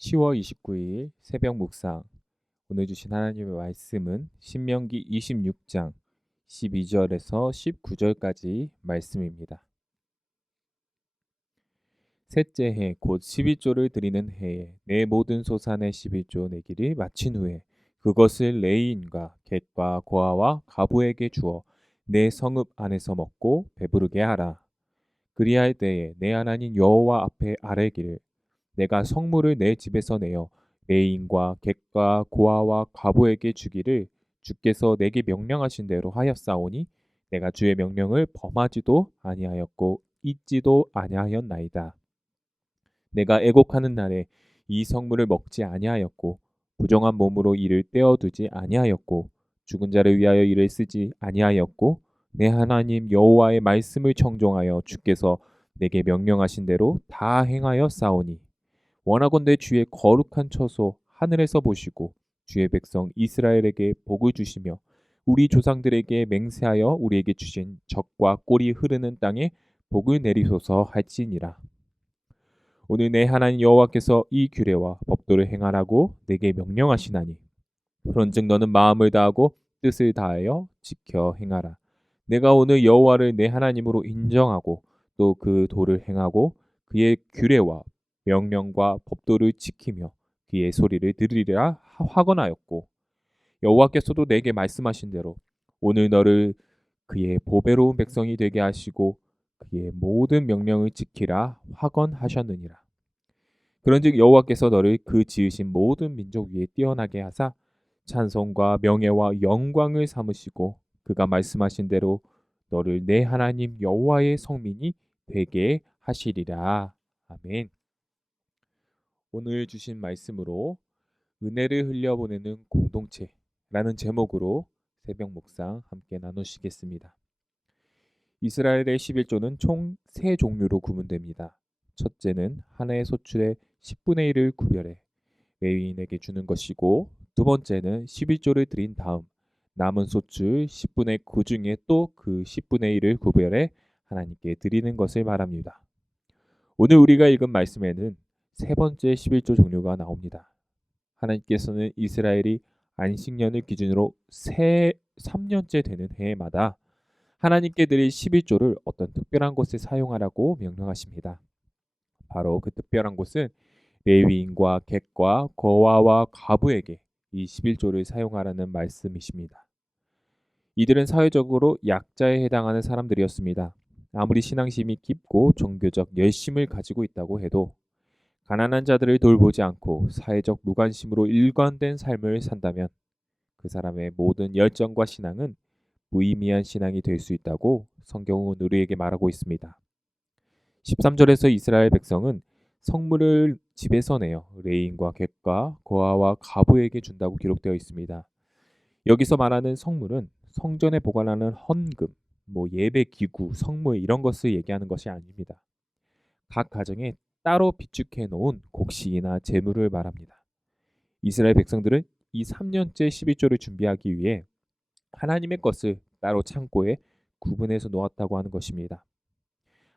10월 29일 새벽 묵상. 오늘 주신 하나님의 말씀은 신명기 26장 12절에서 19절까지 말씀입니다. 셋째 해 곧 11조를 드리는 해에 내 모든 소산의 11조 내기를 마친 후에 그것을 레위인과 겟과 고아와 가부에게 주어 내 성읍 안에서 먹고 배부르게 하라. 그리할 때에 내 하나님 여호와 앞에 아뢰기를 내가 성물을 내 집에서 내어 레인과 객과 고아와 과부에게 주기를 주께서 내게 명령하신 대로 하였사오니 내가 주의 명령을 범하지도 아니하였고 잊지도 아니하였나이다. 내가 애곡하는 날에 이 성물을 먹지 아니하였고 부정한 몸으로 이를 떼어두지 아니하였고 죽은 자를 위하여 이를 쓰지 아니하였고 내 하나님 여호와의 말씀을 청종하여 주께서 내게 명령하신 대로 다 행하여 싸우니 원하건대 주의 거룩한 처소 하늘에서 보시고 주의 백성 이스라엘에게 복을 주시며 우리 조상들에게 맹세하여 우리에게 주신 적과 꼴이 흐르는 땅에 복을 내리소서 할지니라. 오늘 내 하나님 여호와께서 이 규례와 법도를 행하라고 내게 명령하시나니 그런즉 너는 마음을 다하고 뜻을 다하여 지켜 행하라. 내가 오늘 여호와를 내 하나님으로 인정하고 또 그 도를 행하고 그의 규례와 명령과 법도를 지키며 그의 소리를 들으리라 하거나였고 여호와께서도 내게 말씀하신 대로 오늘 너를 그의 보배로운 백성이 되게 하시고 그의 모든 명령을 지키라 하건하셨느니라. 그런즉 여호와께서 너를 그 지으신 모든 민족 위에 뛰어나게 하사 찬송과 명예와 영광을 삼으시고 그가 말씀하신 대로 너를 내 하나님 여호와의 성민이 되게 하시리라. 아멘. 오늘 주신 말씀으로 은혜를 흘려보내는 공동체라는 제목으로 새벽 묵상 함께 나누시겠습니다. 이스라엘의 11조는 총 3종류로 구분됩니다. 첫째는 한 해의 소출의 10분의 1을 구별해 레위인에게 주는 것이고 두 번째는 11조를 드린 다음 남은 소출 10분의 9 중에 또 그 10분의 1을 구별해 하나님께 드리는 것을 말합니다. 오늘 우리가 읽은 말씀에는 세 번째 11조 종류가 나옵니다. 하나님께서는 이스라엘이 안식년을 기준으로 3년째 되는 해마다 하나님께 드릴 11조를 어떤 특별한 곳에 사용하라고 명령하십니다. 바로 그 특별한 곳은 레위인과 객과 거와와 과부에게 이 11조를 사용하라는 말씀이십니다. 이들은 사회적으로 약자에 해당하는 사람들이었습니다. 아무리 신앙심이 깊고 종교적 열심을 가지고 있다고 해도 가난한 자들을 돌보지 않고 사회적 무관심으로 일관된 삶을 산다면 그 사람의 모든 열정과 신앙은 무의미한 신앙이 될 수 있다고 성경은 우리에게 말하고 있습니다. 13절에서 이스라엘 백성은 성물을 집에서 내어 레인과 객과 고아와 과부에게 준다고 기록되어 있습니다. 여기서 말하는 성물은 성전에 보관하는 헌금, 예배 기구, 성물 이런 것을 얘기하는 것이 아닙니다. 각 가정에 따로 비축해 놓은 곡식이나 재물을 말합니다. 이스라엘 백성들은 이 3년째 11조를 준비하기 위해 하나님의 것을 따로 창고에 구분해서 놓았다고 하는 것입니다.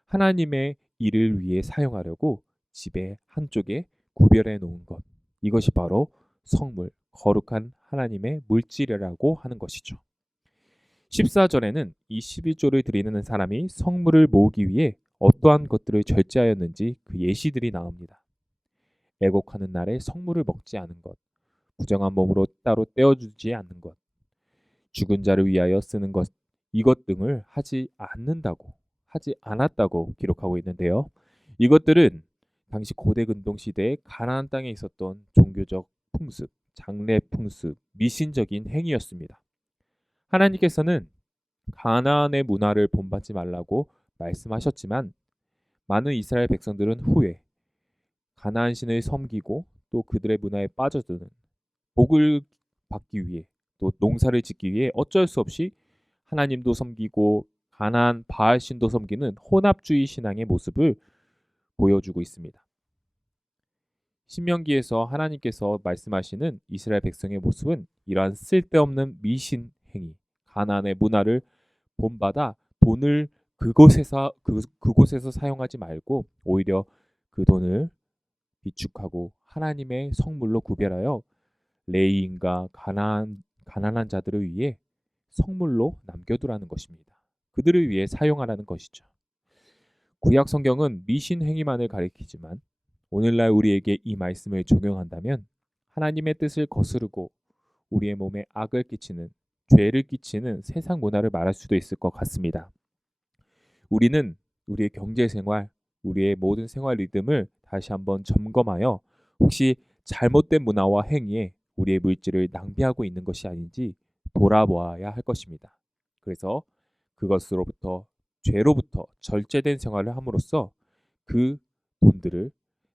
하나님의 일을 위해 사용하려고 집의 한쪽에 구별해 놓은 것, 이것이 바로 성물, 거룩한 하나님의 물질이라고 하는 것이죠. 14절에는 이 11조를 드리는 사람이 성물을 모으기 위해 어떠한 것들을 절제하였는지 그 예시들이 나옵니다. 애곡하는 날에 성물을 먹지 않은 것, 부정한 몸으로 따로 떼어주지 않는 것, 죽은 자를 위하여 쓰는 것, 이것 등을 하지 않았다고 기록하고 있는데요. 이것들은 당시 고대 근동 시대에 가나안 땅에 있었던 종교적 풍습, 장례 풍습, 미신적인 행위였습니다. 하나님께서는 가나안의 문화를 본받지 말라고 말씀하셨지만 많은 이스라엘 백성들은 후에 가나안 신을 섬기고 또 그들의 문화에 빠져드는 복을 받기 위해 또 농사를 짓기 위해 어쩔 수 없이 하나님도 섬기고 가나안 바알 신도 섬기는 혼합주의 신앙의 모습을 보여주고 있습니다. 신명기에서 하나님께서 말씀하시는 이스라엘 백성의 모습은 이러한 쓸데없는 미신 행위, 가나안의 문화를 본받아 돈을 그곳에서 사용하지 말고 오히려 그 돈을 비축하고 하나님의 성물로 구별하여 레위인과 가난한 자들을 위해 성물로 남겨두라는 것입니다. 그들을 위해 사용하라는 것이죠. 구약 성경은 미신 행위만을 가리키지만 오늘날 우리에게 이 말씀을 적용한다면 하나님의 뜻을 거스르고 우리의 몸에 악을 끼치는, 죄를 끼치는 세상 문화를 말할 수도 있을 것 같습니다. 우리는 우리의 경제 생활, 우리의 모든 생활 리듬을 다시 한번 점검하여 혹시 잘못된 문화와 행위에 우리의 물질을 낭비하고 있는 것이 아닌지 돌아보아야 할 것입니다. 그래서 그것으로부터, 죄로부터 절제된 생활을 함으로써 그 돈들을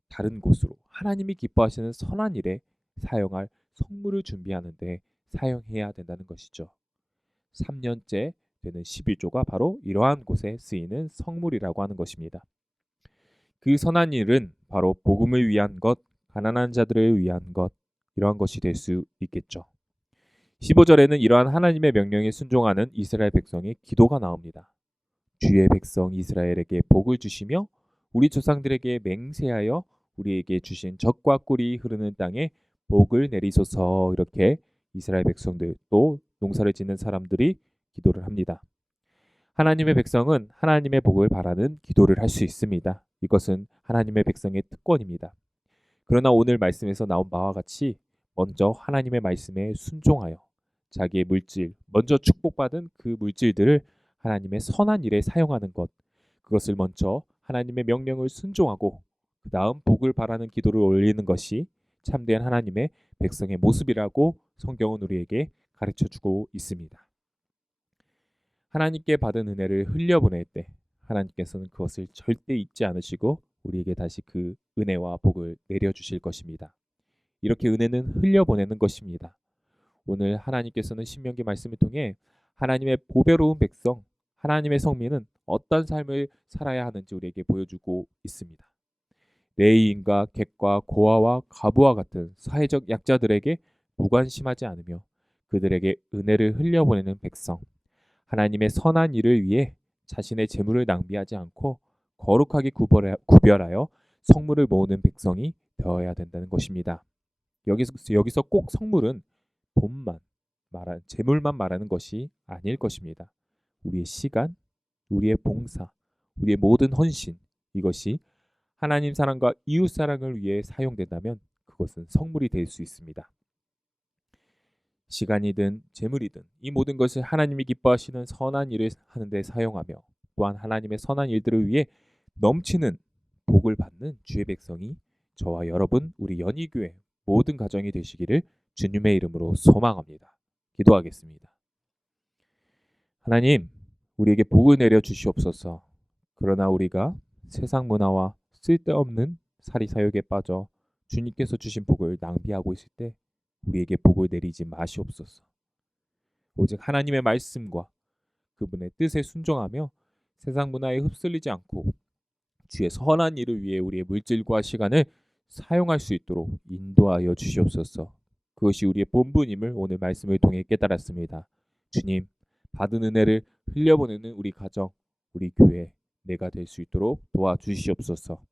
다른 곳으로 하나님이 기뻐하시는 선한 일에 사용할 성물을 준비하는 데 사용해야 된다는 것이죠. 3년째 되는 11조가 바로 이러한 곳에 쓰이는 성물이라고 하는 것입니다. 그 선한 일은 바로 복음을 위한 것, 가난한 자들을 위한 것, 이러한 것이 될 수 있겠죠. 15절에는 이러한 하나님의 명령에 순종하는 이스라엘 백성의 기도가 나옵니다. 주의 백성 이스라엘에게 복을 주시며 우리 조상들에게 맹세하여 우리에게 주신 젖과 꿀이 흐르는 땅에 복을 내리소서. 이렇게 이스라엘 백성들 또 농사를 짓는 사람들이 기도를 합니다. 하나님의 백성은 하나님의 복을 바라는 기도를 할 수 있습니다. 이것은 하나님의 백성의 특권입니다. 그러나 오늘 말씀에서 나온 바와 같이 먼저 하나님의 말씀에 순종하여 자기의 물질, 먼저 축복받은 그 물질들을 하나님의 선한 일에 사용하는 것, 그것을 먼저 하나님의 명령을 순종하고 그 다음 복을 바라는 기도를 올리는 것이 참된 하나님의 백성의 모습이라고 성경은 우리에게 가르쳐주고 있습니다. 하나님께 받은 은혜를 흘려보낼 때 하나님께서는 그것을 절대 잊지 않으시고 우리에게 다시 그 은혜와 복을 내려주실 것입니다. 이렇게 은혜는 흘려보내는 것입니다. 오늘 하나님께서는 신명기 말씀을 통해 하나님의 보배로운 백성, 하나님의 성민은 어떤 삶을 살아야 하는지 우리에게 보여주고 있습니다. 레위인과 객과 고아와 과부와 같은 사회적 약자들에게 무관심하지 않으며 그들에게 은혜를 흘려보내는 백성, 하나님의 선한 일을 위해 자신의 재물을 낭비하지 않고 거룩하게 구별하여 성물을 모으는 백성이 되어야 된다는 것입니다. 여기서 꼭 성물은 돈만 재물만 말하는 것이 아닐 것입니다. 우리의 시간, 우리의 봉사, 우리의 모든 헌신, 이것이 하나님 사랑과 이웃 사랑을 위해 사용된다면 그것은 성물이 될 수 있습니다. 시간이든 재물이든 이 모든 것을 하나님이 기뻐하시는 선한 일을 하는 데 사용하며 또한 하나님의 선한 일들을 위해 넘치는 복을 받는 주의 백성이 저와 여러분, 우리 연희교회 모든 가정이 되시기를 주님의 이름으로 소망합니다. 기도하겠습니다. 하나님, 우리에게 복을 내려 주시옵소서. 그러나 우리가 세상 문화와 쓸데없는 사리사욕에 빠져 주님께서 주신 복을 낭비하고 있을 때 우리에게 복을 내리지 마시옵소서. 오직 하나님의 말씀과 그분의 뜻에 순종하며 세상 문화에 휩쓸리지 않고 주의 선한 일을 위해 우리의 물질과 시간을 사용할 수 있도록 인도하여 주시옵소서. 그것이 우리의 본분임을 오늘 말씀을 통해 깨달았습니다. 주님, 받은 은혜를 흘려보내는 우리 가정, 우리 교회, 내가 될 수 있도록 도와주시옵소서.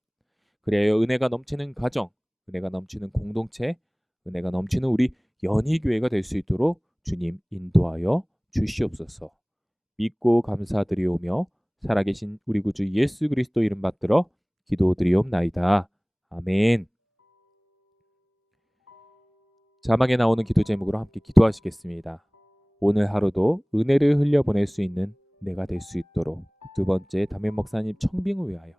그래야 은혜가 넘치는 가정, 은혜가 넘치는 공동체, 은혜가 넘치는 우리 연희교회가 될 수 있도록 주님 인도하여 주시옵소서. 믿고 감사드리오며 살아계신 우리 구주 예수 그리스도 이름 받들어 기도드리옵나이다. 아멘. 자막에 나오는 기도 제목으로 함께 기도하시겠습니다. 오늘 하루도 은혜를 흘려보낼 수 있는 내가 될 수 있도록 두 번째 담임 목사님 청빙을 위하여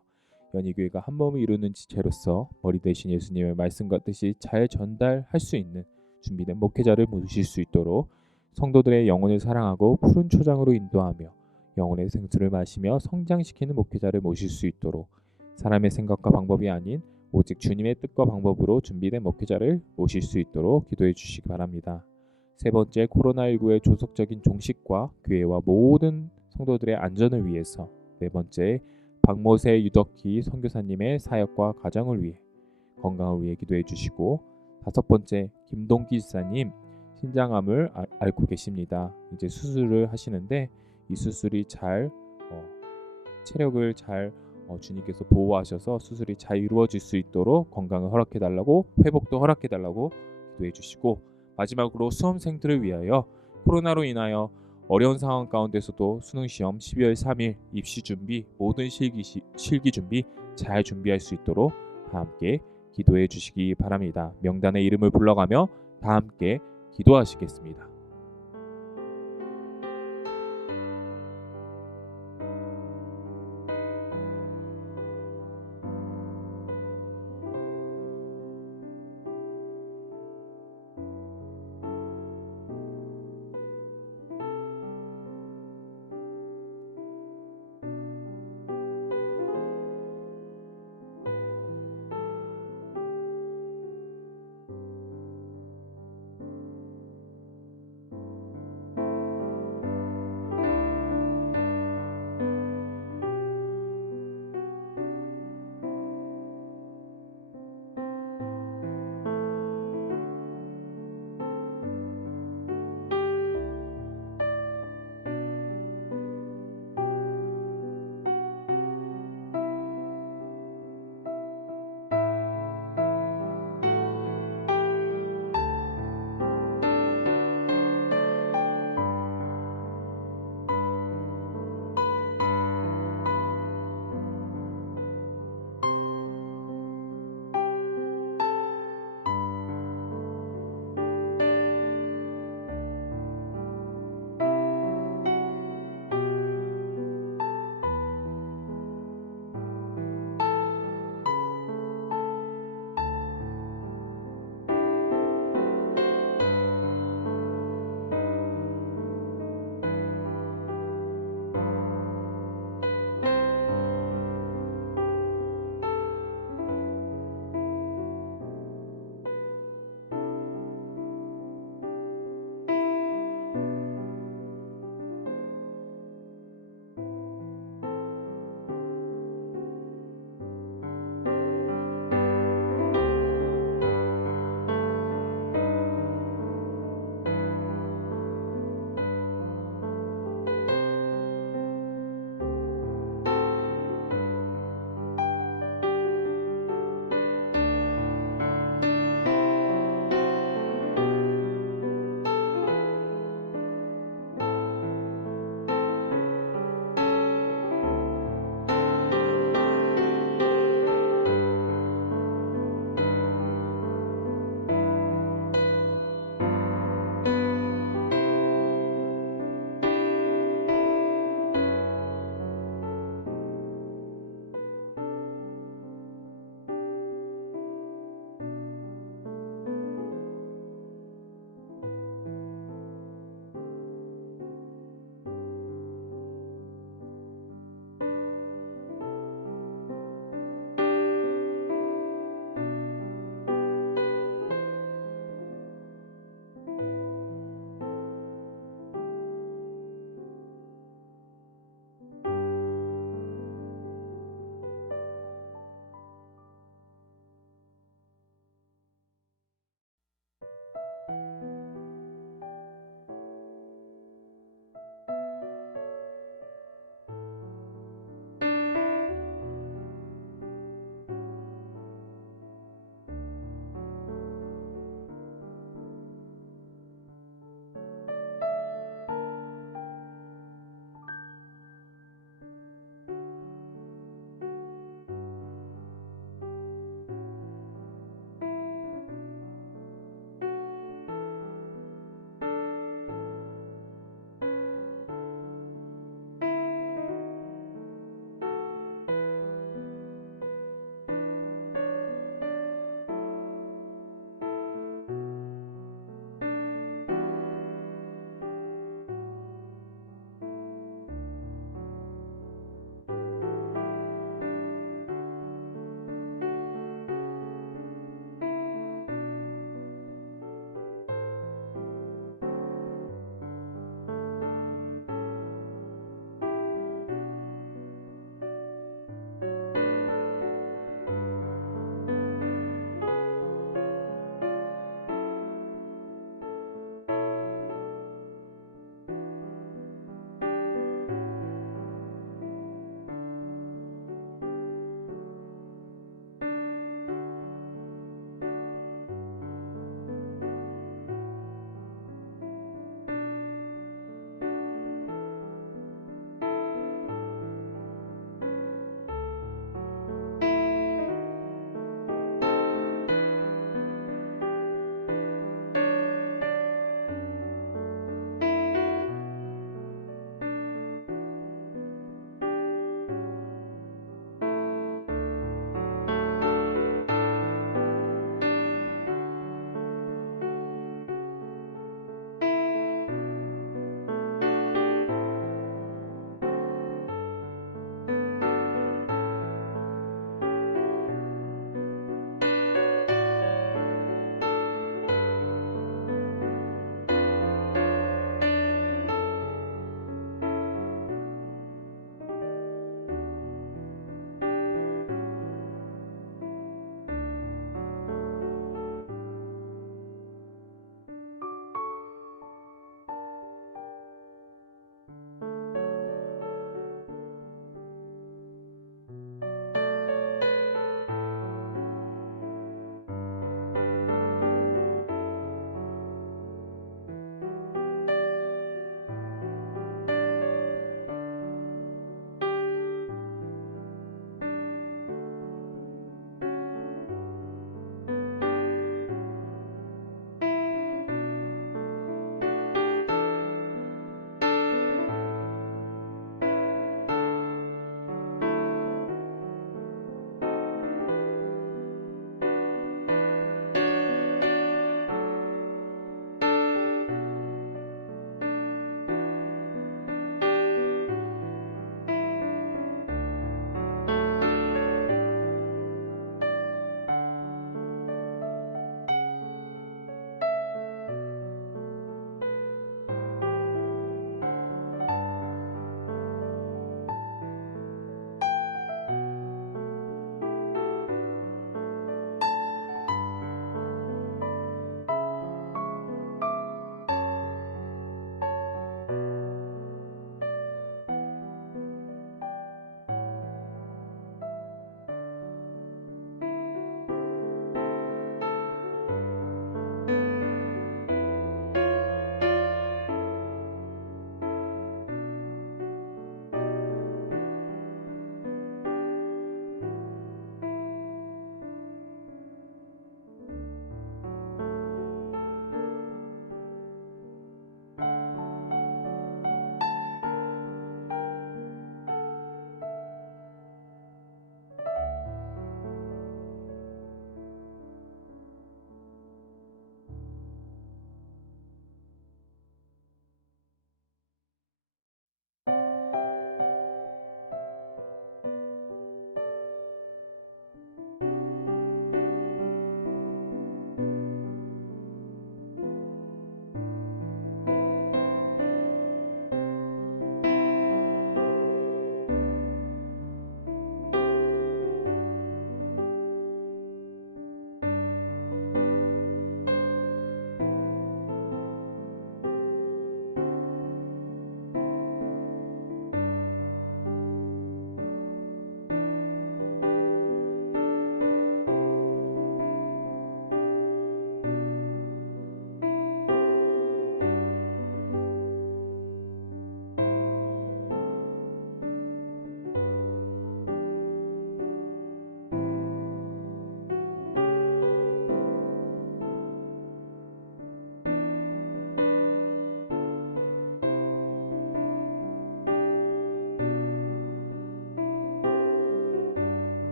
연희교회가 한 몸을 이루는 지체로서 머리 대신 예수님의 말씀과 뜻이 잘 전달할 수 있는 준비된 목회자를 모실 수 있도록 성도들의 영혼을 사랑하고 푸른 초장으로 인도하며 영혼의 생수를 마시며 성장시키는 목회자를 모실 수 있도록 사람의 생각과 방법이 아닌 오직 주님의 뜻과 방법으로 준비된 목회자를 모실 수 있도록 기도해 주시기 바랍니다. 세 번째, 코로나19의 조속적인 종식과 교회와 모든 성도들의 안전을 위해서. 네 번째, 박모세 유덕희 선교사님의 사역과 가정을 위해 건강을 위해 기도해 주시고, 다섯 번째, 김동기 지사님 신장암을 앓고 계십니다. 이제 수술을 하시는데 이 수술이 잘 체력을 잘 주님께서 보호하셔서 수술이 잘 이루어질 수 있도록 건강을 허락해 달라고, 회복도 허락해 달라고 기도해 주시고, 마지막으로 수험생들을 위하여 코로나로 인하여 어려운 상황 가운데서도 수능 시험 12월 3일 입시 준비, 모든 실기 준비 잘 준비할 수 있도록 다 함께 기도해 주시기 바랍니다. 명단의 이름을 불러가며 다 함께 기도하시겠습니다.